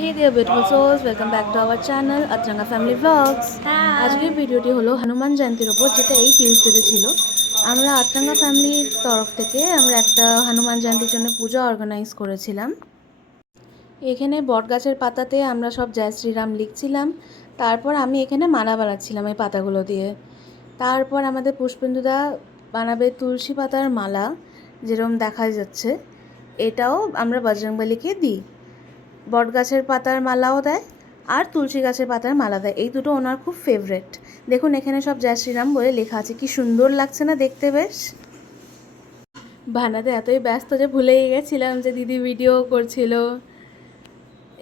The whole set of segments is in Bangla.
Hey there beautiful souls, welcome back to our channel Atranga Family Vlogs. আজকের ভিডিওটি হলো হনুমান জয়ন্তীর ওপর, যেটা এই টিউসডেতে ছিল। আমরা আত্রাঙ্গা ফ্যামিলির তরফ থেকে আমরা একটা হনুমান জয়ন্তীর জন্য পূজা অর্গানাইজ করেছিলাম। এখানে বটগাছের পাতাতে আমরা সব জয় শ্রীরাম লিখছিলাম। তারপর আমি এখানে মালা বানাচ্ছিলাম এই পাতাগুলো দিয়ে। তারপর আমাদের পুষ্পেন্দুদা বানাবে তুলসী পাতার মালা, যেরকম দেখা যাচ্ছে। এটাও আমরা বজরংবলীকে দিই। বটগাছের পাতার মালাও দেয় আর তুলসী গাছের পাতার মালা দেয়। এই দুটো ওনার খুব ফেভারেট। দেখুন এখানে সব জয় শ্রীরাম বলে লেখা আছে, কি সুন্দর লাগছে না দেখতে? বেশ বানাতে এতই ব্যস্ত যে ভুলেই গেছিলাম যে দিদি ভিডিও করছিল।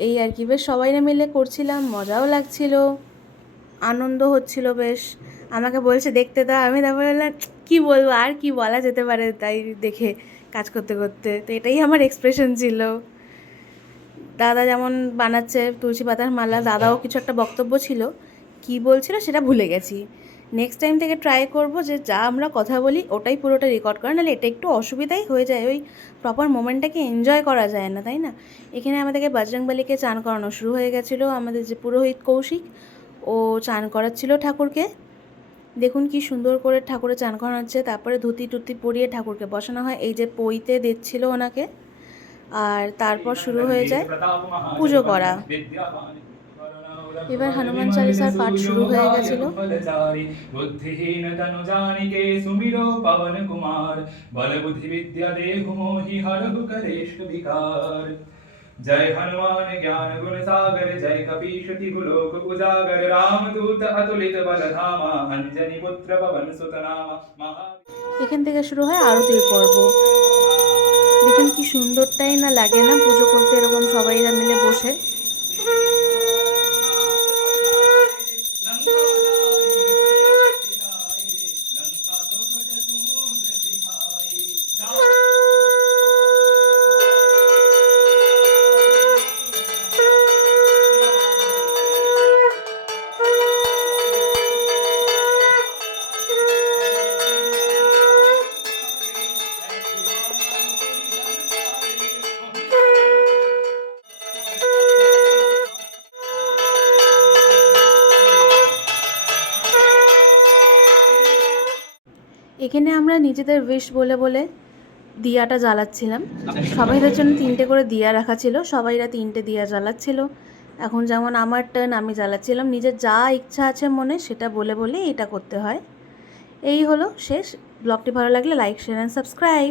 এই আর কি, বেশ সবাইরা মিলে করছিলাম, মজাও লাগছিল, আনন্দ হচ্ছিল বেশ। আমাকে বলছে দেখতে দাও, আমি তারপরে বললাম কী বলবো, আর কি বলা যেতে পারে, তাই দেখে কাজ করতে করতে। তো এটাই আমার এক্সপ্রেশন ছিল। দাদা যেমন বানাচ্ছে তুলসী পাতার মালা, দাদাও কিছু একটা বক্তব্য ছিল, কি বলছিল সেটা ভুলে গেছি। নেক্সট টাইম থেকে ট্রাই করব যে যা আমরা কথা বলি ওটাই পুরোটা রেকর্ড করা, নাহলে এটা একটু অসুবিধাই হয়ে যায়, ওই প্রপার মোমেন্টটাকে এনজয় করা যায় না, তাই না? এখানে আমাদেরকে বজরংবলীকে চান করানো শুরু হয়ে গেছিলো। আমাদের যে পুরোহিত কৌশিক, ও চান করাচ্ছিল ঠাকুরকে। দেখুন কি সুন্দর করে ঠাকুরের চান করানো হচ্ছে। তারপরে ধুতি টুতি পরিয়ে ঠাকুরকে বসানো হয়, এই যে পইতে দিচ্ছিল ওনাকে। আর তারপর শুরু হয়ে যায় পুজো করা। এবার হনুমান চালিসার পাঠ শুরু হয়ে গেছিল। বুদ্ধিহীন তনু জানিকে সুমিরো পবন কুমার বল বুদ্ধি বিদ্যা দেহু মোহি হরহু কলেশ বিকার। जय हनुमान ज्ञान गुण सागर जय कपीश तिहु लोक उजागर रामदूत अतुलित बल धामा अंजनी पुत्र पवन सुत नामा। এখান থেকে শুরু হয় আরতির পর্ব। দেখুন কি সুন্দরটাই না লাগে না পুজো করতে, এরকম সবাইরা মিলে বসে। এখানে আমরা নিজেদের উইশ বলে বলে দিয়াটা জ্বালাচ্ছিলাম। সবাইদের জন্য 3টে করে দিয়া রাখা ছিল, সবাইরা 3টে দিয়া জ্বালাচ্ছিল। এখন যেমন আমার টার্ন, আমি জ্বালাচ্ছিলাম। নিজের যা ইচ্ছা আছে মনে সেটা বলে বলে এটা করতে হয়। এই হলো শেষ। ব্লগটি ভালো লাগলে লাইক, শেয়ার অ্যান্ড সাবস্ক্রাইব।